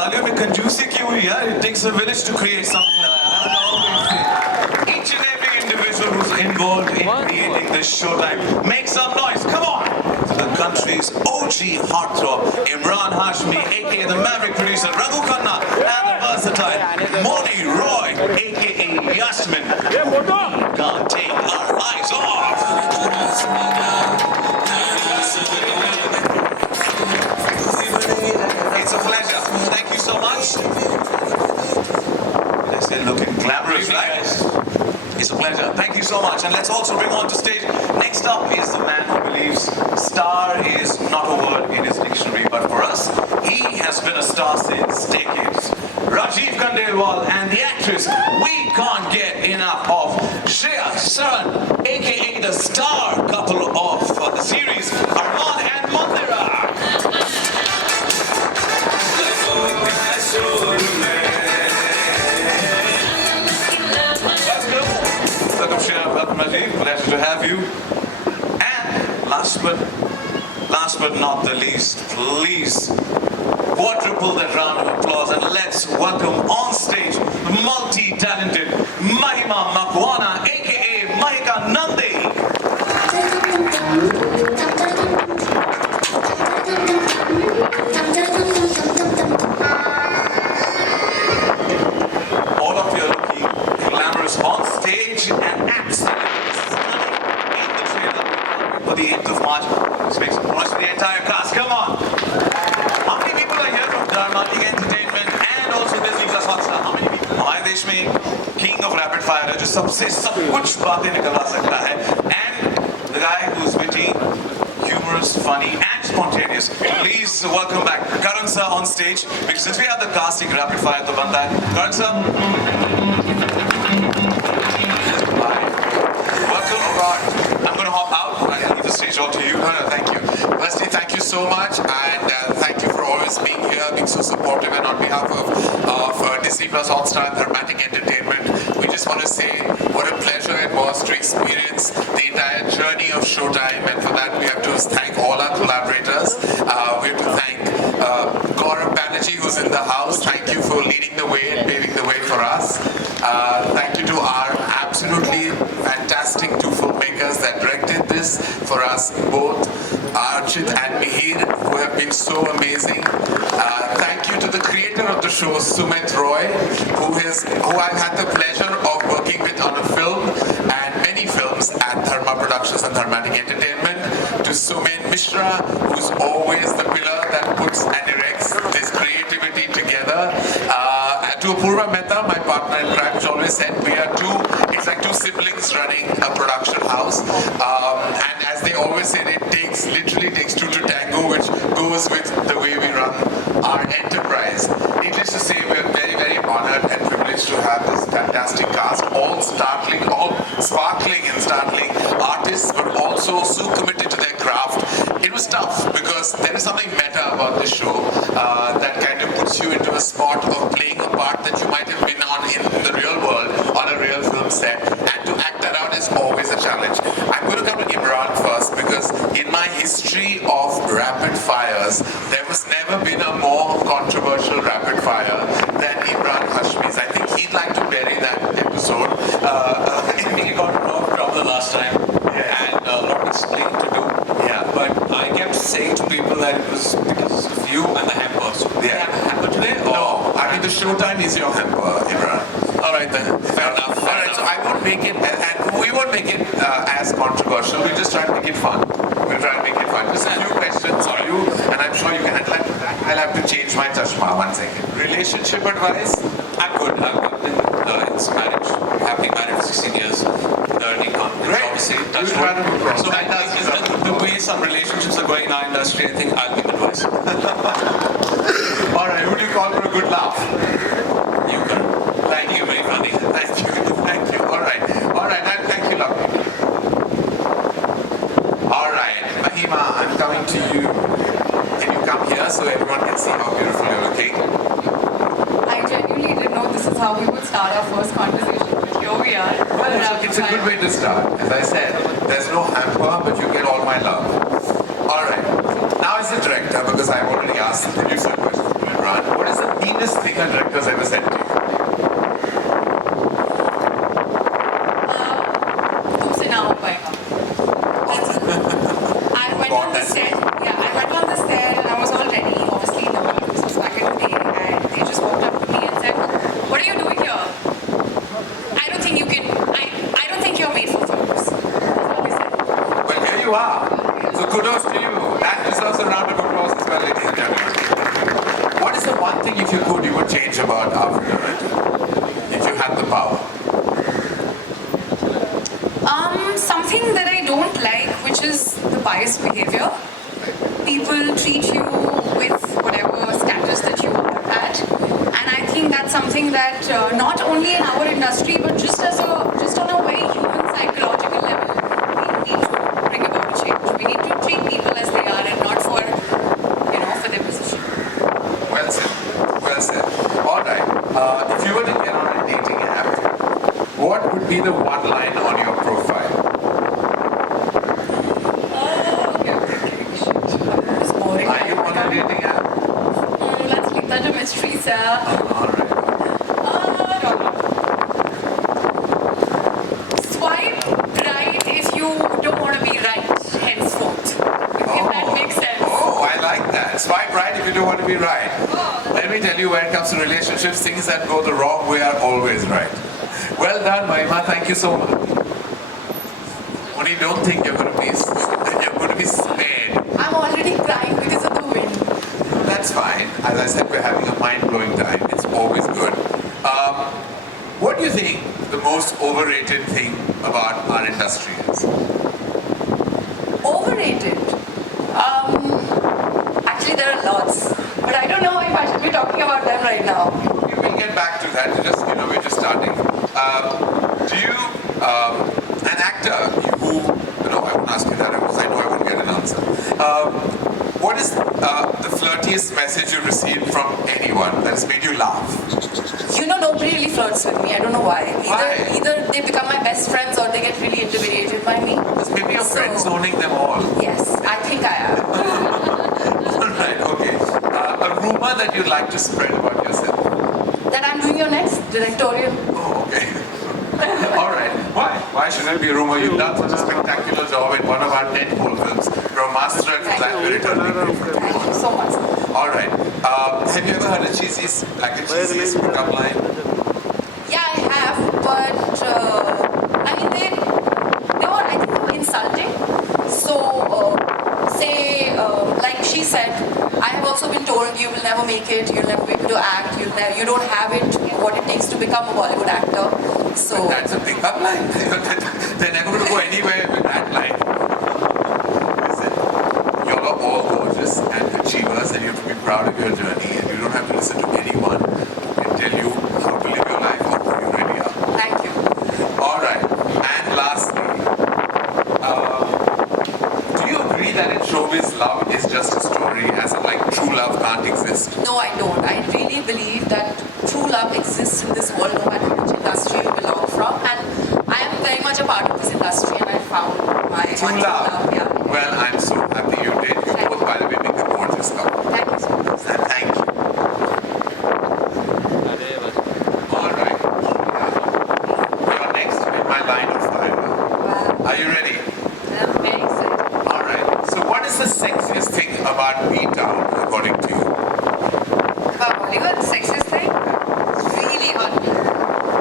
तालियों में कंजूसी की हुई यार. It takes a village to create something like that. I always say. Each and every individual who's involved in creating this Showtime, make some noise. Come on. To the country's OG heartthrob, Emraan Hashmi, aka the Maverick producer, Raghu Khanna, and the versatile Mouni Roy, aka Yasmin. Can't take our eyes off. It's a pleasure. Thank you so much. They're still looking glamorous, right? It's a pleasure. Thank you so much. And let's also bring on to stage. Next up is the man who believes star is not a word in his dictionary, but for us, he has been a star since decades. Rajiv Khandelwal and the actress we can't get enough of, Shreya Saran, aka the star couple of the series, Arman and Mandira. Welcome Shreya, welcome Rajiv, pleasure to have you. And last but not the least, please quadruple that round of applause and let's welcome on stage the multi-talented Mahima Makwana, aka Mahika Nandi. All of you are looking glamorous on stage and absolutely stunning in the trailer for the 8th of March. Let's make some noise for the entire cast. Come on. How many people are here from Dramatic Entertainment and also Disney Plus Hotstar? How many people? हमारे देश में king of rapid fire है जो सबसे सब कुछ बातें निकलवा सकता है. And the guy who's witty, humorous, funny and spontaneous. Please welcome back Karan sir on stage because since we have the casting rapid fire तो बनता है. Karan sir. Hi. Welcome. I'm going to hop out and leave the stage all to you. No, thank you. Firstly, thank you so much, and thank you for always being here, being so supportive. And on behalf of Disney Plus Hotstar and Dramatic Entertainment, we just want to say what a pleasure it was to experience the entire journey of Showtime. And for that, we have to thank all our collaborators. We have to thank Gaurav Banerjee, who's in the house. Thank you for leading the way and paving the way for us. Thank you to our absolutely fantastic two filmmakers that directed this for us both, Archit and Mihir, who have been so amazing. Thank you to the creator of the show, Sumit Roy, who I've had the pleasure of working with on a film and many films at Dharma Productions and Dramatic Entertainment. To Sumin Mishra, who's always the pillar that puts and erects this creativity together. To Apurva Mehta, my partner in crime, who always said it's like two siblings running a production house. And as they always said, it literally takes two to tango, which goes with the way we run our enterprise. Needless to say, we're very, very honored and privileged to have this fantastic cast, all sparkling and startling artists, but also so committed to their craft. It was tough because there is something meta about this show that kind of puts you into a spot of playing a part that you might have been on in the real world, on a real film set, and to act that out is always a challenge. I'm going to come to Emraan first because in my history of rapid fires, there was never been a more controversial rapid fire than Emraan Hashmi's. I think he'd like to bury that episode. He got robbed from the last time, and a lot of explaining to do. Yeah. But I kept saying to people that it was because of you and the hamper. So do they have a hamper today? No, I mean the Showtime is your hamper, Emraan. All right then. Fair enough. All right, so I won't make it, and we won't make it as controversial. We just try to make it fun. We'll try to make it fun. Just a few questions for you, and I'm sure you can handle it. I'll have to change my chashma 1 second. Relationship advice? I'm good. I've been in marriage. I've been married for 16 years. The earning confidence, obviously, touch wood. So the way some relationships are going in our industry, I think I'll give advice. All right, who do you call for a good laugh? You can. Thank you, very funny. Thank you. Thank you. All right, thank you, lovely. All right, Mahima, I'm coming to you. Can you come here so everyone can see how beautiful you're looking? I genuinely didn't know this is how we would start our first conversation, but here we are. Well, it's a good way to start. As I said, there's no hamper, but you get all my love. All right. Now as a director, because I've already asked the producer question to Emraan, what is the meaning funniest thing a director's ever said to you? तुमसे ना हो पाएगा. I went on the set. Yeah, I went on the set and I was all ready. Obviously, this was back in the day, and they just walked up to me and said, "What are you doing here? I don't think you can. I don't think you're made for films." That's what they said. Well, here you are. So kudos to you. That deserves a round of applause as well, ladies and gentlemen. What is the one thing, if you could, you would change about Africa, right? If you had the power. Something that I don't like, which is the biased behavior. People treat you with whatever status that you are at, and I think that's something that not only in our industry, but just on a very human psychological level, we need to bring about a change. We need to treat people as they are and not for their position. Well said. Well said. All right. If you were to get on a dating app, what would be the one line on your profile? Okay. It's boring. Are you on a dating app? Let's leave that a mystery, sir. All right. No. Swipe right if you don't want to be right, henceforth. If that makes sense. Oh, I like that. Swipe right if you don't want to be right. Let me tell you, when it comes to relationships, things that go the wrong way are always right. Well done, Mahima. Thank you so much. Mouni, don't think you're going to be spared. I'm already crying because of the wind. That's fine. As I said, we're having a mind-blowing time. It's always good. What do you think the most overrated thing about our industry is? Overrated. Actually, there are lots, but I don't know if I should be talking about them right now. We will get back to that. We're just starting. Do you, an actor who, no, I won't ask you that because I know I won't get an answer. What is the flirtiest message you received from anyone that has made you laugh? Nobody really flirts with me. I don't know why. Why? Either they become my best friends or they get really intimidated by me. Because maybe your friends owning them all. Yes, I think I am. Right, okay. A rumor that you'd like to spread about yourself? That I'm doing your next directorial. Oh, okay. All right. Why? Why should it be a rumor? You've done such a spectacular job in one of our 10 whole films. You're a master at that very returning. Thank you so much. All right. Have you ever heard a cheesy's, like a cheesy's pickup line? Yeah, I have, but I mean they were, I think they were insulting. So say like she said, I have also been told you will never make it, you'll never be able to act, you don't have it, what it takes to become a Bollywood actor. So But that's a pickup line. They're never going to go anywhere with that line. Listen, you're all gorgeous and achievers, and you have to be proud of your journey, and you don't have to listen to anyone who can tell you how to live your life or who you really are. thank you. All right. And lastly, do you agree that in showbiz, love is just a story, as in like true love can't exist? No, I don't. I really believe that true love exists in this world, no matter which industry you belong from. And I am very much a part of this industry, and I found my True one love. Yeah. Well, I'm so happy you did. You both, by the way, make a gorgeous couple. Thank you so much. And thank you. All right. You're next in my line of fire. Wow. Are you ready? I'm very excited. All right. So what is the sexiest thing about B-Town, according to you? Bollywood, sexiest thing? Really hot people.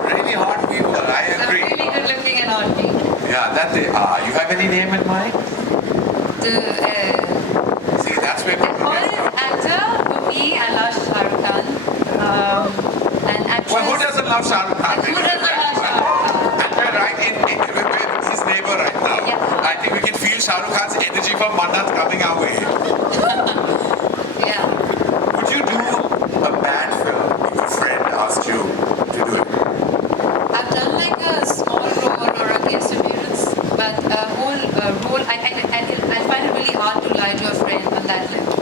Really hot people, I Some agree. really good looking and hot people. Yeah, that they are. You have any name in mind? See, that's where people All get is stuck. actor, for me, I love Shah Rukh Khan. And actress. Well, who doesn't love Shah Rukh Khan? Who doesn't love Shah Rukh Khan? And we're right in with his neighbor right now. Yeah. I think we can feel Shah Rukh Khan's energy from Mannat coming our way. Yeah. Would you do a bad film if a friend asked you to do it? I've done like a small role or a guest appearance, but a whole role, I find it really hard to lie to a friend on that level.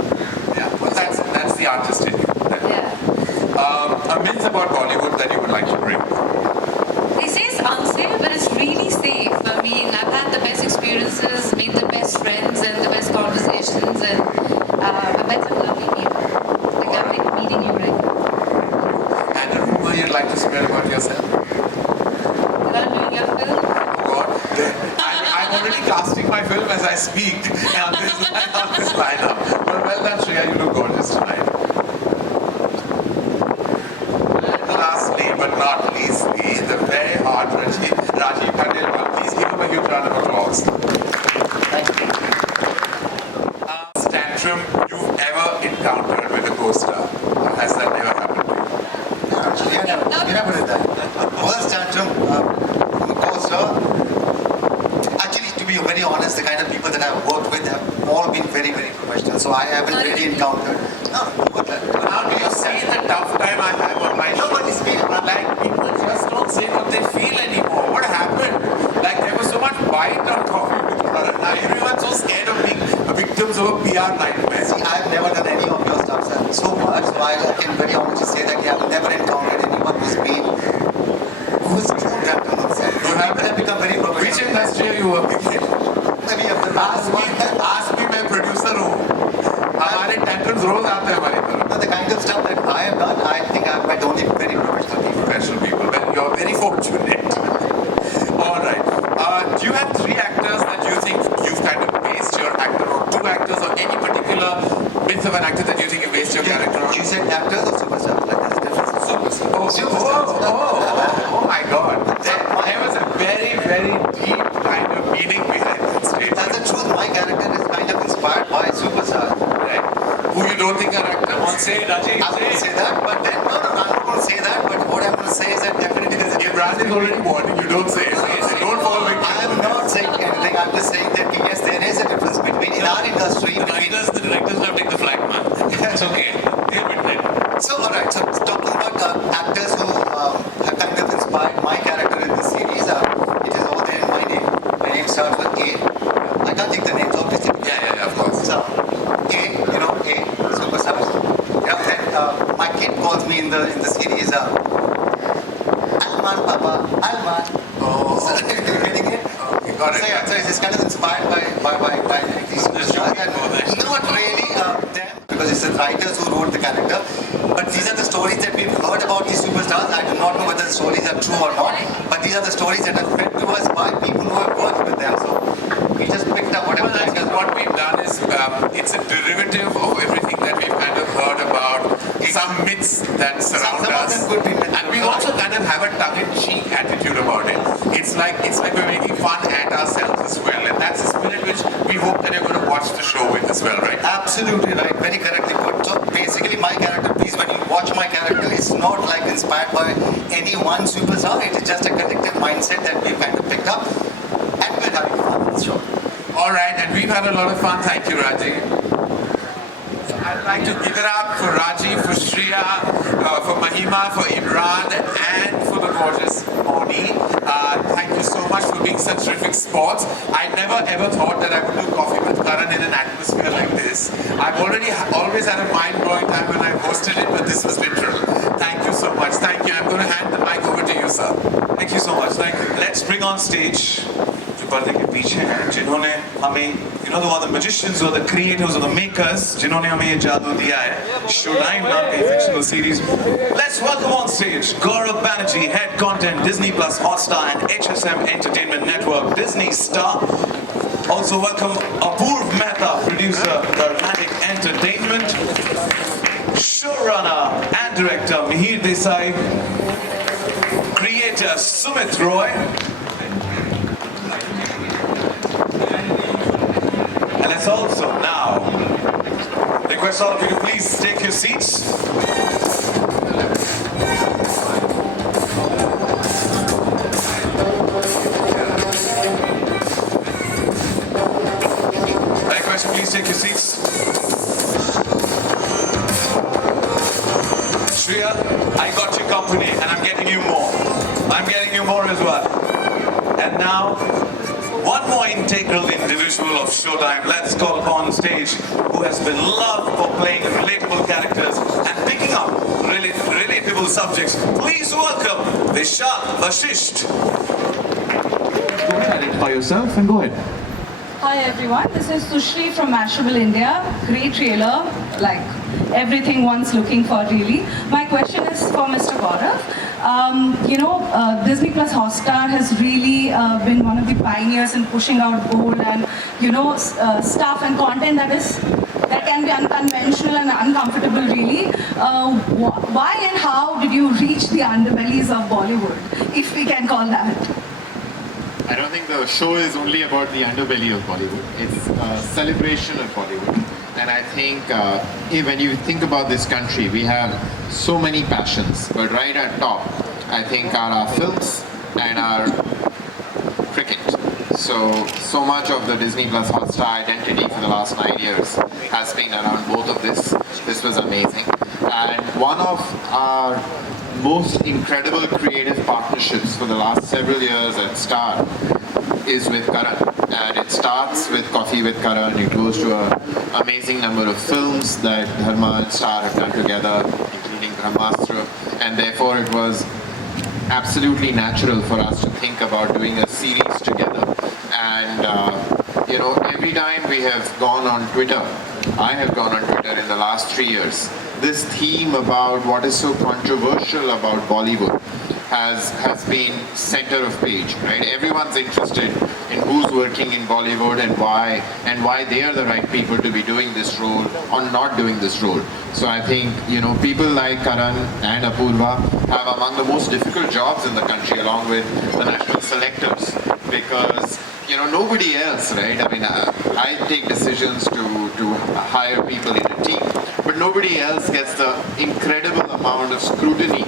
Yeah, well, that's the artist in you. Yeah. A myth about Bollywood that you would like to bring. They say it's unsafe, but it's really safe. I mean, I've had the best experiences, made the best friends and the best conversations, and like to share about yourself? I'm doing your film. God, I'm already casting my film as I speak on this lineup. But well done, Shreya, you look gorgeous tonight. And lastly, but not leastly, the very hard Rajiv Khandelwal. Please give him a huge round of applause. Tantrum you've ever encountered with a co-star? Or has that never happened to you? Actually, you never did that. Worst tantrum from a co-star. Actually, to be very honest, the kind of people that I've worked with have all been very, very professional. So I haven't really encountered. No, what that? Now, do you see the tough time I have on my show? Nobody's been Like, people just don't say what they feel anymore. What happened? Like, there was so much bite on Coffee with Karan. Now, everyone's so scared of being victims of a PR nightmare. See, I've never done any of your stuff, sir. So much, so I can very honestly say that I've never encountered anyone who's true tantrum on set. You haven't? I've become very professional. Which industry are you working in? Maybe of the last one. Ask me, मैं producer हूँ. हमारे tantrums रोज आते हैं हमारी तरफ. The kind of stuff that I have done, I think I've met only very professional people. Professional people. Well, you're very fortunate. All right. Do you have three actors that you think you've kind of based your actor on? Two actors or any particular bits of an actor that you think you based your character on? You said actors or superstars? Like that's different. Oh my God. There was a very, very deep kind of meaning behind that statement. That's the truth. My character is kind of inspired by superstars. Right? Who you don't think are actors? Say it, Rajiv. I won't say that, but then no, I'm not going to say that. But what I'm going to say is that definitely there's a Emraan is already warning you. Don't say it. Don't fall victim. I am not saying anything. I'm just saying that yes, there is a difference between in our industry. The directors have taken the flag, man. It's okay. They'll be right. So alright, so talking about actors who have kind of inspired my character in this series, it is all there in my name. My name starts with A. I can't take the names obviously. Yeah, of course. So A, A, superstars. Then my kid calls me in the series Alman Papa, Alman. Oh. So, getting it? Okay, got it. So it's kind of inspired by these superstars. And not really them, because it's the writers who wrote the character. But these are the stories that we've heard about these superstars. I do not know whether the stories are true or not. But these are the stories that are fed to us by people who have worked with them. So we just picked up whatever. Well, I think what we've done is it's a derivative of everything that we've kind of heard about, some myths that surround Some of us. them could be myths. And we also kind of have a tongue-in-cheek attitude about it. It's like we're making fun at ourselves as well. And that's the spirit which we hope that you're going to watch the show with as well, right? Absolutely right, very correctly put. So basically my character, please, when you watch my character, it's not like inspired by any one superstar. It is just a collective mindset that we've kind of picked up. And we're having fun with the show. All right, and we've had a lot of fun. Thank you, Rajiv. I'd like to give it up for Rajiv, for Shreya, for Mahima, for Emraan, and for the gorgeous Mouni. Thank you so much for being such terrific sports. I never ever thought that I would do Coffee with Karan in an atmosphere like this. I've always had a mind-blowing time when I hosted it, but this was literal. Thank you so much. Thank you. I'm going to hand the mic over to you, sir. Thank you so much. Thank you. Let's bring on stage जो पर्दे के पीछे हैं जिन्होंने हमें who are the magicians or the creators or the makers जिन्होंने हमें ये जादू दिया है Showtime नाम की fictional series. Let's welcome on stage Gaurav Banerjee, head content Disney Plus, Hotstar and HSM Entertainment Network Disney Star. Also welcome Apurv Mehta, producer Dramatic Entertainment, showrunner and director Mihir Desai, creator Sumit Roy. And let's also now request all of you to please take your seats. I request please take your seats. Shreya, I got you company and I'm getting you more. I'm getting you more as well. And now, one more integral individual of Showtime, let's call upon stage, who has been loved for playing relatable characters and picking up relatable subjects. Please welcome Vishal Vashisht. Go ahead, identify yourself and go ahead. Hi everyone, this is Sushri from Mashable India. Great trailer, like everything one's looking for really. My question is for Mr. Gaurav. Disney Plus Hotstar has really been one of the pioneers in pushing out bold and stuff and content that can be unconventional and uncomfortable really. Why and how did you reach the underbellies of Bollywood, if we can call that? I don't think the show is only about the underbelly of Bollywood. It's a celebration of Bollywood. And I think when you think about this country, we have so many passions. But right at top, I think are our films and our cricket. So much of the Disney Plus Hotstar identity for the last 9 years has been around both of this. This was amazing. And one of our most incredible creative partnerships for the last several years at Star is with Karan. And it starts with Coffee with Karan. It goes to an amazing number of films that Dharma and Star have done together, including Brahmastra. And therefore it was absolutely natural for us to think about doing a series together. And every time we have gone on Twitter, I have gone on Twitter in the last 3 years, this theme about what is so controversial about Bollywood has been center of page, right? Everyone's interested in who's working in Bollywood and why they are the right people to be doing this role or not doing this role. So I think, people like Karan and Apurva have among the most difficult jobs in the country, along with the national selectors, because nobody else, right? I mean, I take decisions to hire people in a team, but nobody else gets the incredible amount of scrutiny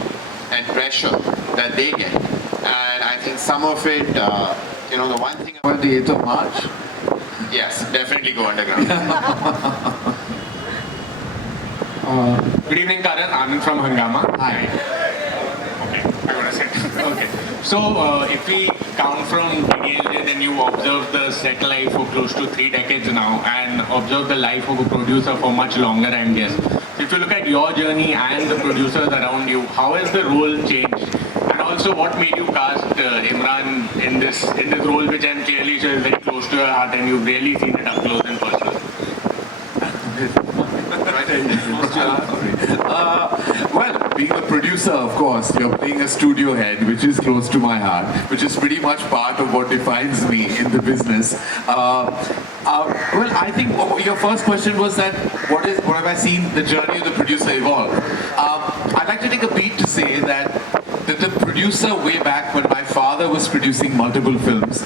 and pressure that they get. And I think some of it, the one thing about the 8th of March, yes, definitely go underground. Good evening, Karan. I'm from Hangama. Hi. Okay, I got a second. Okay. So, if we count from DDLJ, then you observed the set life for close to 3 decades now and observed the life of a producer for much longer, I guess. So if you look at your journey and the producers around you, how has the role changed? And also, what made you cast Emraan in this role, which I'm clearly sure is very close to your heart and you've really seen it up close and personal? Well, being a producer, of course, you're playing a studio head, which is close to my heart, which is pretty much part of what defines me in the business. Well, I think your first question was that what have I seen the journey of the producer evolve? I'd like to take a beat to say that the producer way back when my father was producing multiple films,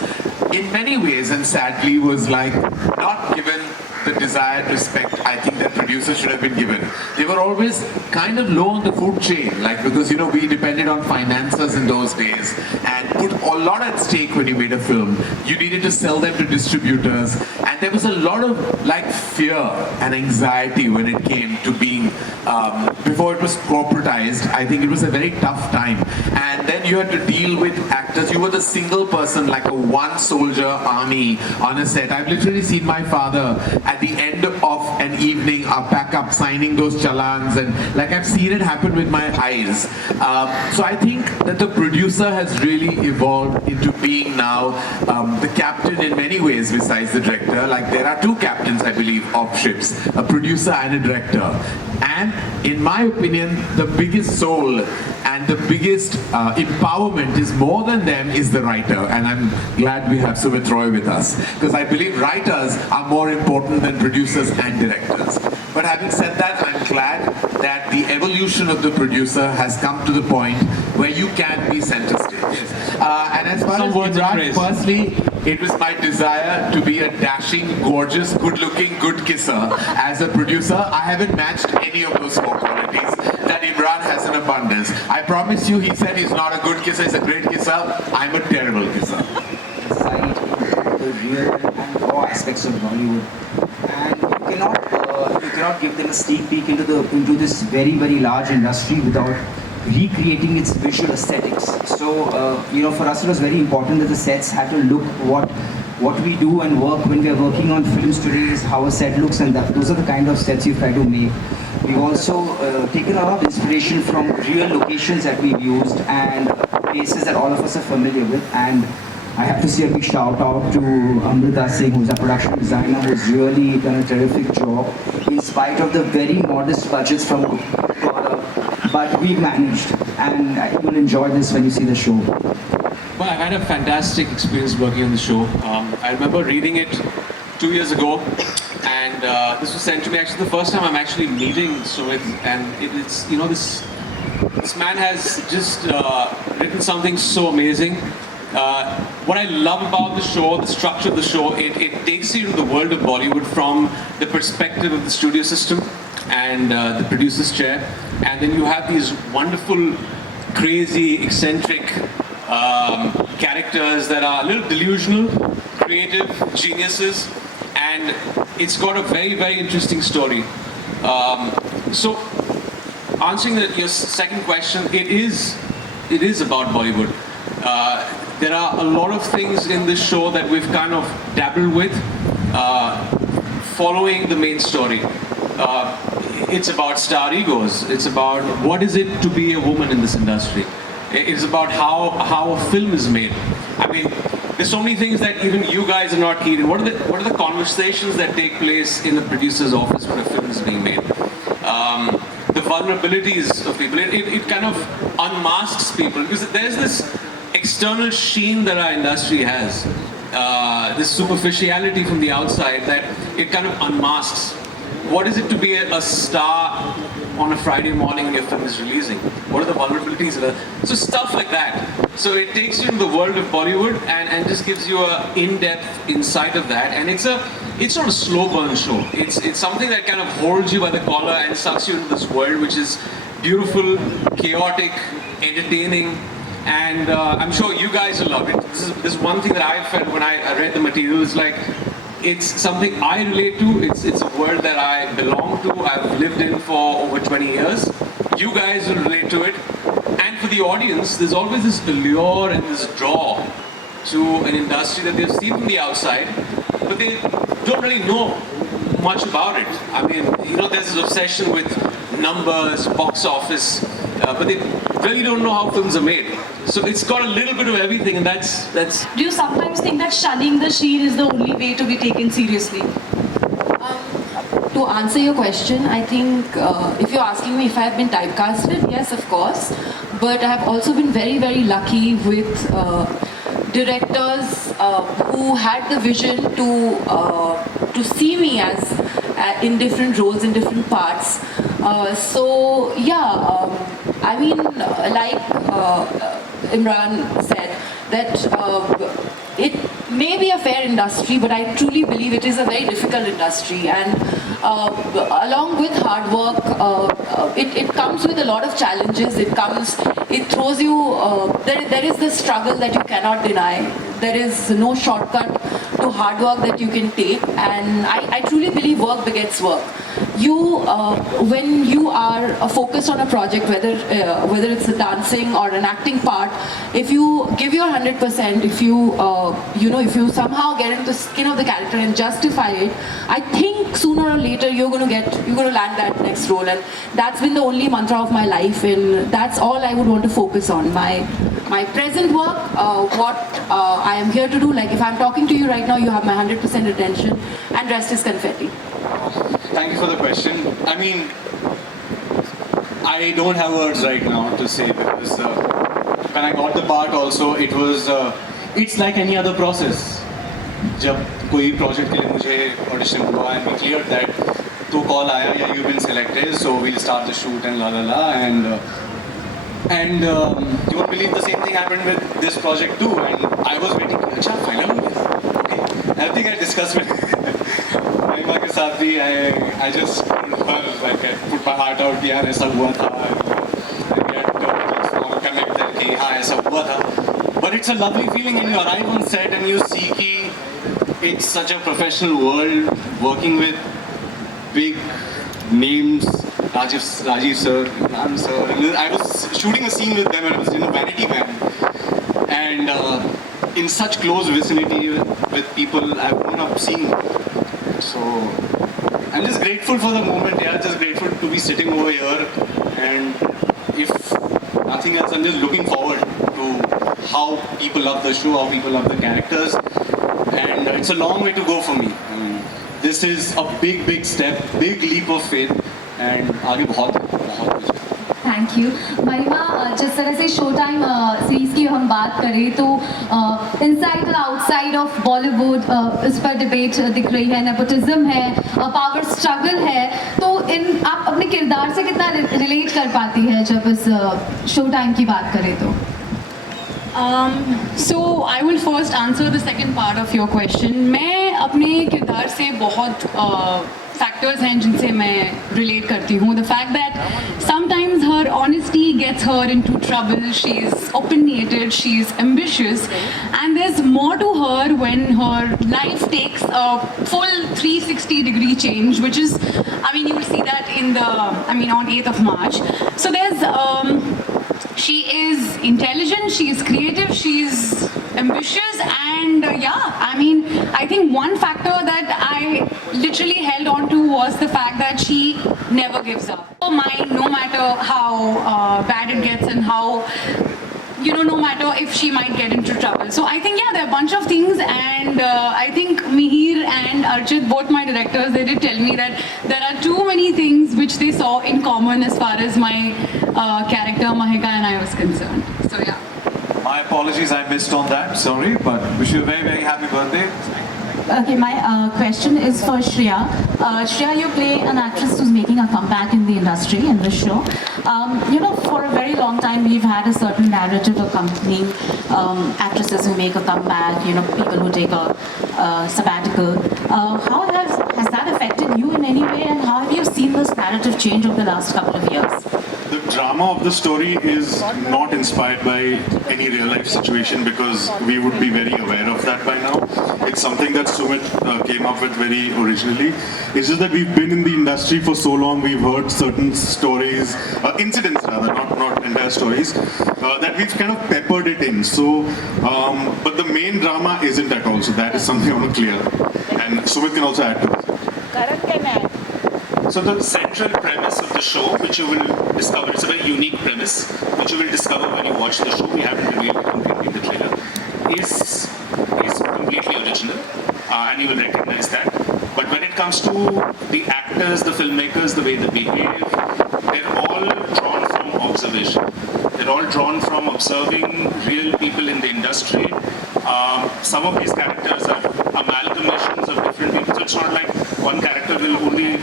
in many ways and sadly was like not given the desired respect I think that producers should have been given. They were always kind of low on the food chain, because we depended on financiers in those days and put a lot at stake when you made a film. You needed to sell them to distributors, and there was a lot of fear and anxiety when it came to being before it was corporatized. I think it was a very tough time, and then you had to deal with actors. You were the single person, like a one-soldier army on a set. I've literally seen my father at the end of an evening pack up, signing those challans, and I've seen it happen with my eyes. So I think that the producer has really evolved into being now the captain in many ways besides the director. There are 2 captains, I believe, of ships, a producer and a director. And in my opinion, the biggest soul and the biggest empowerment is more than them is the writer. And I'm glad we have Sumit Roy with us, because I believe writers are more important than producers and directors. But having said that, I'm glad that the evolution of the producer has come to the point where you can be center stage. And as far as Emraan, firstly, it was my desire to be a dashing, gorgeous, good-looking, good kisser. As a producer, I haven't matched any of those 4 qualities that Emraan has in abundance. I promise you, he said he's not a good kisser, he's a great kisser. I'm a terrible kisser. Inside the real and raw aspects of Bollywood, and you cannot give them a sneak peek into this very, very large industry without recreating its visual aesthetics. So for us it was very important that the sets had to look what we do and work when we are working on films today is how a set looks, and those are the kind of sets you try to make. We've also taken a lot of inspiration from real locations that we've used and places that all of us are familiar with. And I have to say a big shout out to Amrita Singh, who's a production designer, who's really done a terrific job in spite of the very modest budgets from Gaurav. But we managed. and you will enjoy this when you see the show. Well, I've had a fantastic experience working on the show. I remember reading it 2 years ago, and this was sent to me actually the first time I'm actually meeting Sumit, and it's, you know, this man has just written something so amazing. What I love about the show, the structure of the show, it takes you to the world of Bollywood from the perspective of the studio system and the producer's chair, and then you have these wonderful, crazy, eccentric characters that are a little delusional, creative geniuses, and it's got a very, very interesting story. So, answering your second question, it is about Bollywood. There are a lot of things in this show that we've kind of dabbled with, following the main story. It's about star egos. It's about what is it to be a woman in this industry. It's about how a film is made. I mean, there's so many things that even you guys are not keen in. What are the conversations that take place in the producer's office when a film is being made? The vulnerabilities of people. It kind of unmasks people, because there's this external sheen that our industry has, this superficiality from the outside that it kind of unmasks. What is it to be a star on a Friday morning when your film is releasing? What are the vulnerabilities? So stuff like that. So it takes you into the world of Bollywood and just gives you a in-depth insight of that. And it's not a slow burn show. It's something that kind of holds you by the collar and sucks you into this world, which is beautiful, chaotic, entertaining. And I'm sure you guys will love it. This is one thing that I felt when I read the material. It's like, it's something I relate to. It's a world that I belong to. I've lived in for over 20 years. You guys will relate to it. And for the audience, there's always this allure and this draw to an industry that they've seen from the outside, but they don't really know much about it. I mean, you know, there's this obsession with numbers, box office, but they really don't know how films are made. So it's got a little bit of everything, and that's. Do you sometimes think that shunning the sheen is the only way to be taken seriously? To answer your question, I think if you're asking me if I have been typecasted, yes, of course. But I have also been very, very lucky with directors who had the vision to see me as in different roles, in different parts. So yeah, I mean, like Emraan said, that it may be a fair industry, but I truly believe it is a very difficult industry, and along with hard work, it comes with a lot of challenges. It throws you, there is this struggle that you cannot deny. There is no shortcut to hard work that you can take, and I truly believe work begets work. When you are focused on a project, whether it's a dancing or an acting part, if you give your 100%, if you somehow get into the skin of the character and justify it, I think sooner or later you're going to land that next role, and that's been the only mantra of my life, and that's all I would want to focus on. My present work, what I am here to do. Like if I'm talking to you right now, you have my 100% attention, and rest is confetti. Thank you for the question. I mean, I don't have words right now to say, because when I got the part also, it's like any other process. जब कोई project के लिए मुझे audition हुआ and we cleared that, तो call आया, yeah, you've been selected, so we'll start the shoot and and you won't believe the same thing happened with this project too, and I was waiting, अच्छा final हो गया, okay. I think I discussed with महिमा के साथ भी, I just like I put my heart out, यार ऐसा हुआ था, and get connect that कि हाँ ऐसा हुआ था. But it's a lovely feeling when you arrive on set and you see कि it's such a professional world, working with big names. Rajiv sir, Emraan sir. I was shooting a scene with them, and it was in a vanity van, and in such close vicinity with people I've grown up seeing. So I'm just grateful for the moment. Yeah, just grateful to be sitting over here, and if nothing else, I'm just looking forward to how people love the show, how people love the characters, and it's a long way to go for me. This is a big step, big leap of faith. And आगे बहुत कुछ. Thank you महिमा जिस तरह से show time series की हम बात करें तो इनसाइड और आउटसाइड ऑफ बॉलीवुड इस पर डिबेट दिख रही है, नेपोटिज्म है, पावर स्ट्रगल है, तो इन आप अपने किरदार से कितना रिलेट कर पाती है जब इस शो टाइम की बात करें तो? So I will first answer the second part of your question. मैं अपने किरदार से बहुत फैक्टर्स हैं जिनसे मैं रिलेट करती हूँ. The fact that sometimes her honesty gets her into trouble. She is opinionated, she is ambitious, and there's more to her when her life takes a full 360-degree change, which is, I mean, you will see that in the, I mean, on 8th of March. So there's she is intelligent, she is creative, she is ambitious, and yeah, I mean, I think one factor that I literally held on to was the fact that she never gives up. No matter how bad it gets and how, you know, no matter if she might get into trouble. So I think, yeah, there are a bunch of things, and I think Mihir and Archit, both my directors, they did tell me that there are too many things which they saw in common as far as my character Mahika and I was concerned. So yeah. My apologies, I missed on that. Sorry, but wish you a very, very happy birthday. Okay, my question is for Shreya. Shreya, you play an actress who's making a comeback in the industry in this show. You know, for a very long time, we've had a certain narrative accompanying actresses who make a comeback. You know, people who take a sabbatical. How has that affected you in any way, and how have you seen this narrative change over the last couple of years? The drama of the story is not inspired by any real life situation because we would be very aware of that by now. It's something that Sumit came up with very originally. It's just that we've been in the industry for so long, we've heard certain stories, incidents rather, not entire stories, that we've kind of peppered it in. So, but the main drama isn't at all, so that is something I want to clear. And Sumit can also add to this. Karan can add. So the central premise of the show, which you will discover, it's a very unique premise, which you will discover when you watch the show. We haven't revealed it completely in the trailer. Is completely original, and you will recognize that. But when it comes to the actors, the filmmakers, the way they behave, they're all drawn from observation. They're all drawn from observing real people in the industry. Some of these characters are amalgamations of different people. So it's not like one character will only.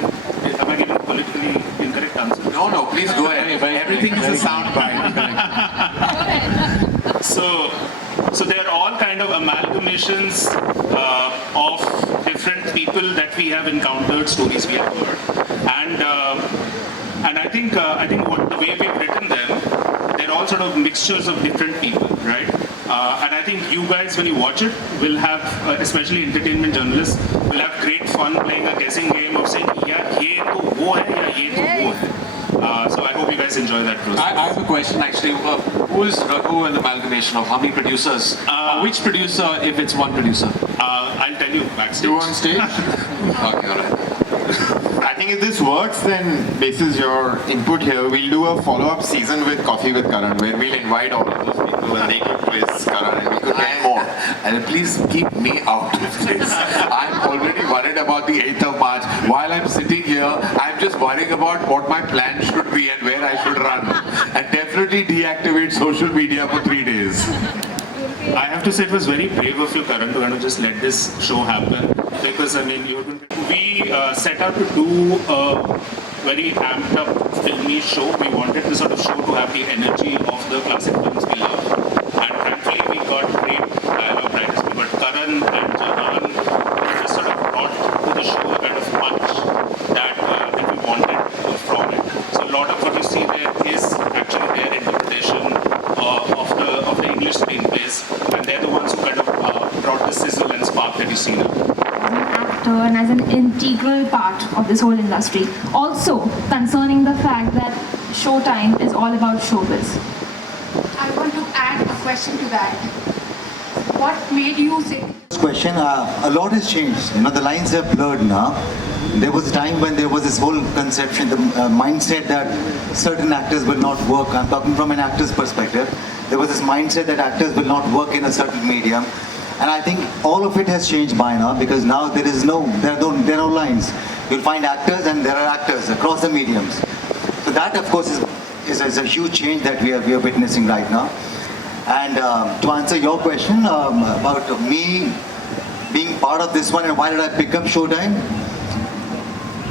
Am I giving a politically incorrect answer? No, please go ahead. Everything is a sound bite. So they are all kind of amalgamations of different people that we have encountered, stories we have heard, and I think what the way we've written them, they're all sort of mixtures of different people, right? And I think you guys, when you watch it, will have, especially entertainment journalists, will have great fun playing a guessing game of saying, yeah, ye to wo hai, ya ye to wo hai. So I hope you guys enjoy that process. I have a question actually. Who is Raghu an amalgamation of? How many producers? Which producer, if it's one producer? I'll tell you backstage. You on stage? Okay, alright. I think if this works, then basis your input here, we'll do a follow-up season with Coffee with Karan, where we'll invite all of those people and they could quiz Karan and we could get more. And please keep me out of this. I'm already worried about the 8th of March. While I'm sitting here, I'm just worrying about what my plan should be and where I should run. And definitely deactivate social media for 3 days. I have to say it was very brave of you, Karan, to kind of just let this show happen. Because, I mean, we set out to do a very amped up filmy show. We wanted the sort of show to have the energy of the classic films we love. And frankly, we got great dialogue writers. But Karan and Johar just sort of brought to the show a kind of punch that we wanted from it. So a lot of what you see there is actually their interpretation of the English screenplays. And they're the ones who kind of brought the sizzle and spark that you see now. And as an integral part of this whole industry. Also, concerning the fact that Showtime is all about showbiz. I want to add a question to that. What made you say? Question, a lot has changed. You know, the lines have blurred now. There was a time when there was this whole conception, the mindset that certain actors will not work. I'm talking from an actor's perspective. There was this mindset that actors will not work in a certain medium. And I think all of it has changed by now because now there are no lines. You'll find actors and there are actors across the mediums. So that of course is a huge change that we are witnessing right now. And to answer your question about me being part of this one and why did I pick up Showtime,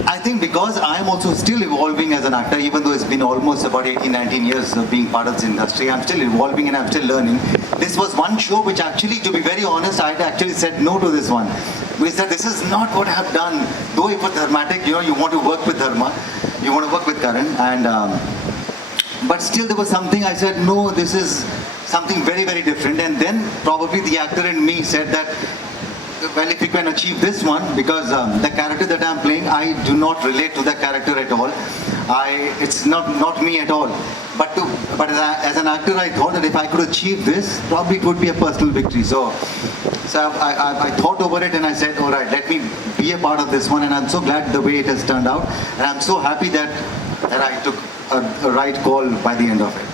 I think because I am also still evolving as an actor, even though it's been almost about 18-19 years of being part of this industry. I'm still evolving and I'm still learning. This was one show which actually, to be very honest, I had actually said no to this one. We said, this is not what I have done. Though it was dramatic, you know, you want to work with Dharma, you want to work with Karan, and but still there was something I said, no, this is something very, very different. And then probably the actor in me said that, well, if you can achieve this one, because the character that I'm playing, I do not relate to the character at all. It's not me at all. But as an actor, I thought that if I could achieve this, probably it would be a personal victory. So I thought over it and I said, all right, let me be a part of this one. And I'm so glad the way it has turned out. And I'm so happy that I took a right call by the end of it.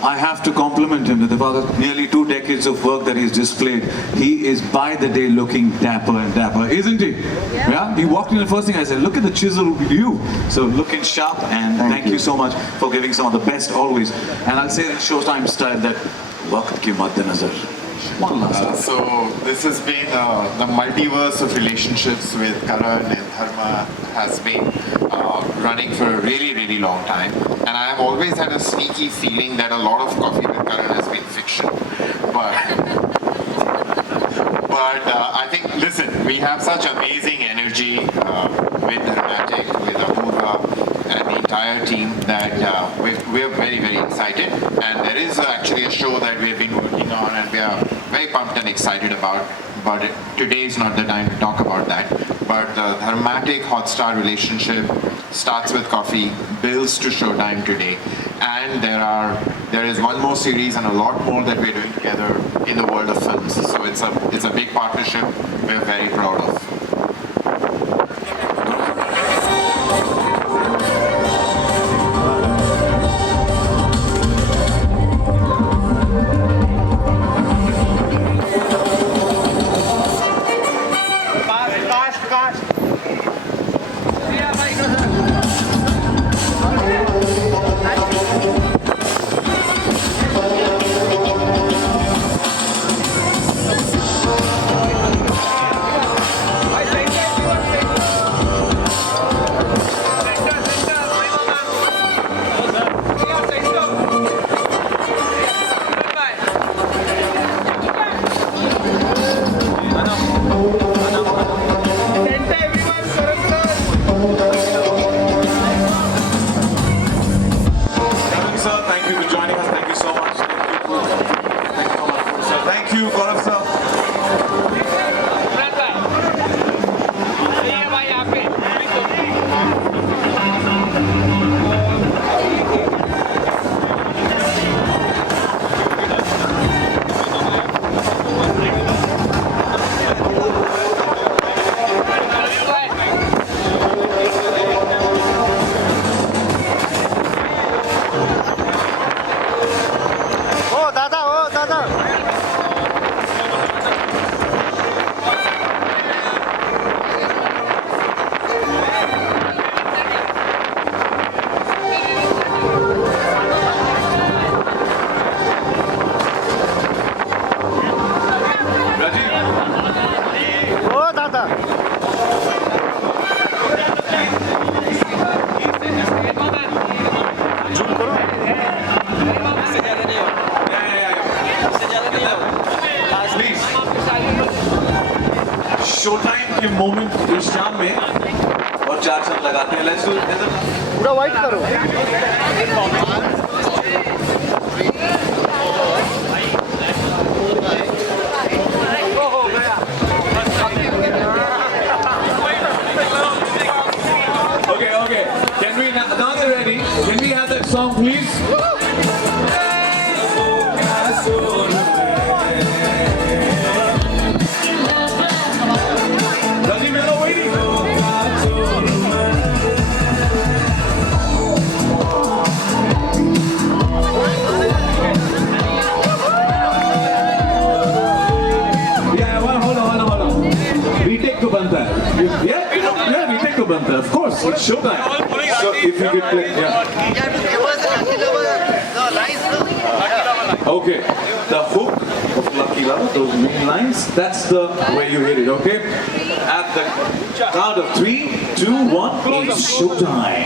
I have to compliment him with about nearly 2 decades of work that he's displayed. He is by the day looking dapper and dapper, isn't he? Yeah? He walked in, the first thing I said, look at the chisel you. So looking sharp, and thank you so much for giving some of the best always. And I'll say in Showtime style that waqt ki maddenazar. One last time. So this has been the multiverse of relationships with Karan and Dharma has been running for a really, really long time. And I have always had a sneaky feeling that a lot of Coffee with Karan has been fiction. But I think, listen, we have such amazing energy with Dramatic, with Apurva, and the entire team that we're very, very excited. And there is actually a show that we've been working on and we are very pumped and excited about. But today is not the time to talk about that. But the Dramatic Hotstar relationship starts with Coffee, builds to Showtime today. And there is one more series and a lot more that we're doing together in the world of films. So it's a big partnership we're very proud of. Showtime के moment इस शाम में और 4 शब्द लगाते हैं। Let's do पूरा white करो। Okay. Can we now they're ready? Can we have that song, please? Yeah, retake to Banta. Of course, it's Showtime. So if you could play, yeah. Okay, the hook of Lucky Love, those main lines, that's the way you hit it, okay? At the count of 3, 2, 1, it's showtime.